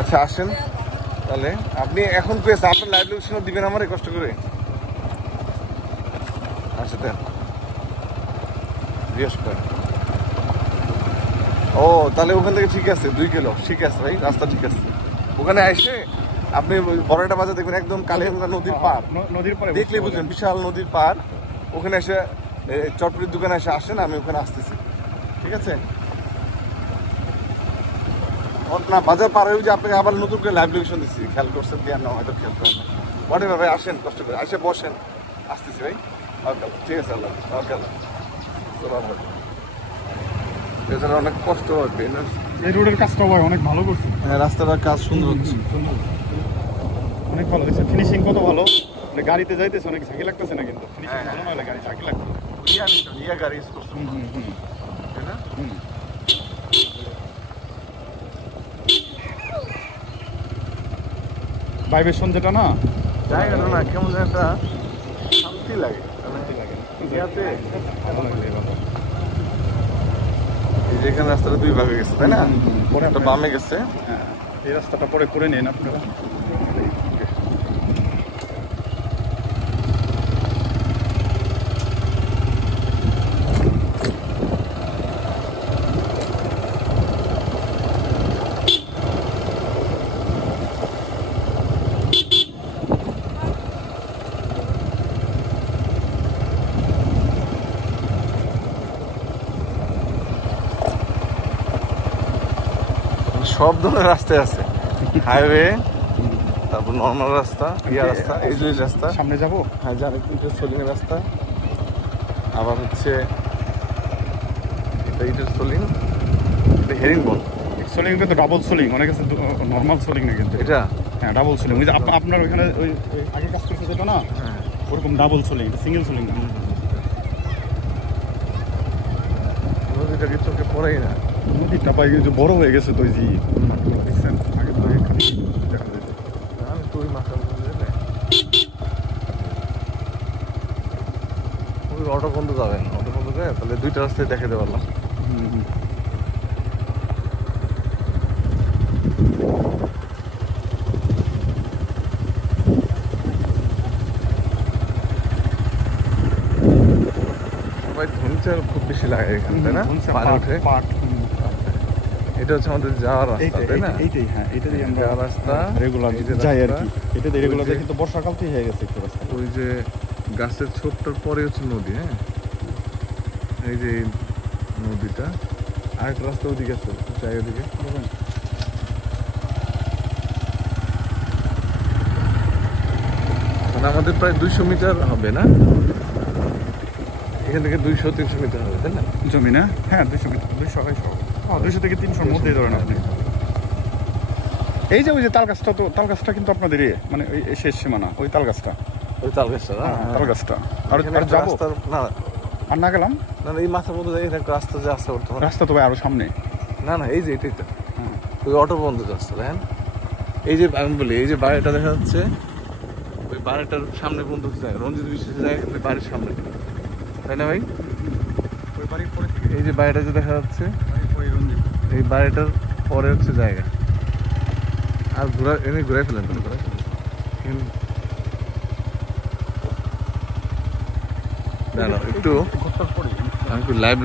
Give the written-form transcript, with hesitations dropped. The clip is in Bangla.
আচ্ছা আসেন তাহলে। আপনি এখন পেয়েছে আপনার লাইভ লোকেশন দিবেন আমারে কষ্ট করে। আচ্ছা দেন জিজ্ঞেস করেন। ও তাহলে ওখান থেকে ঠিক আছে 2 কিলো ঠিক আছে ভাই, রাস্তা ঠিক আছে। ওখানে এসে আপনি বড়টা বাজার দেখবেন একদম কালিয়াগঞ্জ নদীর পার, নদীর পাড়ে দেখলেই বুঝবেন বিশাল নদীর পার। ওখানে এসে চটপটির দোকানে এসে আসেন, আমি ওখানে আসতেছি, ঠিক আছে? না বাজার পার হয়ে যে আপনাকে আবার নতুন করে লাইভ লোকেশন দিচ্ছি, খেয়াল করছেন কি আর না হয়তো খেয়াল করেন না। হোয়াট ভাই আসেন কষ্ট করে, এসে বসেন, আসতেছি ভাই। ওকে ঠিক আছে, আল্লাহ ওকে এছাড়া অনেক কষ্ট হবে। এই রোডের কাজটা অনেক ভালো করছে। হ্যাঁ রাস্তাটার কাজ সুন্দর হচ্ছে, অনেক ভালো হচ্ছে, ফিনিশিং কত ভালো। গাড়িতে যাইতেছে অনেক ঝাঁকি লাগতেছে না, কিন্তু ফিনিশিং ভালো নয়, গাড়ি ঝাঁকি লাগবে। ইয়া গাড়ি ইউজ করছো তাই না? ভাইব্রেশন যেটা না, জায়গাটা না কেমন যেন একটা শান্তি লাগে। ইয়াতে এই যে এখানে রাস্তাটা 2 ভাগে গেছে তাই না? একটা বামে গেছে। হ্যাঁ এই রাস্তাটা পরে করে নেন আপনারা। সব ধরনের রাস্তায় আছে, হাইওয়ে, তারপর নর্মাল রাস্তা, ইয়া রাস্তা, এইজুইজ রাস্তা। সামনে যাবো, হ্যাঁ জানি কিন্তু সোলিং এর রাস্তা, আবার হচ্ছে এটা সোলিং, এটা হেরিংবন। সোলিং কিন্তু ডাবল সোলিং, অনেক আছে নর্মাল সোলিং না কিন্তু এটা। হ্যাঁ ডাবল সোলিং, ওই যে আপনার ওইখানে ওই আগে কাজ করছে যেটা না, হ্যাঁ ওরকম ডাবল সোলিং, এটা সিঙ্গেল সোলিং না। নদীটাকে চোখে পড়েই না। নদীটা পাই যে বড় হয়ে গেছে তো, ওই যে দেখছেন আগে তো এখানে দেখা যায়। আমি তো ওই মাথা অটো বন্ধ যাবেন, অটো বন্ধ যায় তাহলে 2টা রাস্তায় দেখাতে পারলাম। সবাই ধুনচার খুব বেশি লাগে এখানে তাই না? পানি ওঠে। এটা হচ্ছে আমাদের যাওয়ার রাস্তা তাই না? এইটাই, হ্যাঁ এটা দিয়ে আমরা যাওয়ার রাস্তা রেগুলার যাই আর কি। এটা দিয়ে রেগুলার যাই, কিন্তু বর্ষাকাল থেকে হয়ে গেছে একটু রাস্তা। ওই যে গাছের ছোট্টর পরে হচ্ছে নদী, হ্যাঁ এই যে নদীটা। আরেকটা রাস্তা ওদিকে আছে জায়গা দিকে, মানে আমাদের প্রায় 200 মিটার হবে না এখান থেকে? 200-300 মিটার হবে তাই না জমি না? হ্যাঁ 200 মিটার, 200 থেকে 300 মধ্যেই ধরেন আপনি। এই যে ওই যে তাল গাছটা, তো তাল গাছটা কিন্তু আপনাদের মানে ওই শেষ সীমানা, ওই তাল গাছটা, ওই তাল গাছটা না? তাল গাছটা। আর যাবো না আর না গেলাম না এই মাথার মধ্যে একটা রাস্তা যে আছে বর্তমানে, রাস্তা তো ভাই আরো সামনে। না না এই যে এটাই তো ওই অটো বন্ধ রাস্তা দেখেন। এই যে আমি বলি এই যে বাড়িটা দেখা যাচ্ছে, ওই বাড়িটার সামনে বন্ধ হচ্ছে জায়গা, রঞ্জিত বিশ্বাসের জায়গা কিন্তু বাড়ির সামনে তাই না ভাই? ওই বাড়ির পরে থেকে এই যে বাড়িটা যে দেখা যাচ্ছে, রঞ্জিত, এই বাড়িটার পরে হচ্ছে জায়গা। আর এনে ঘুরাই ফেলেন একটু। আমি লাইভ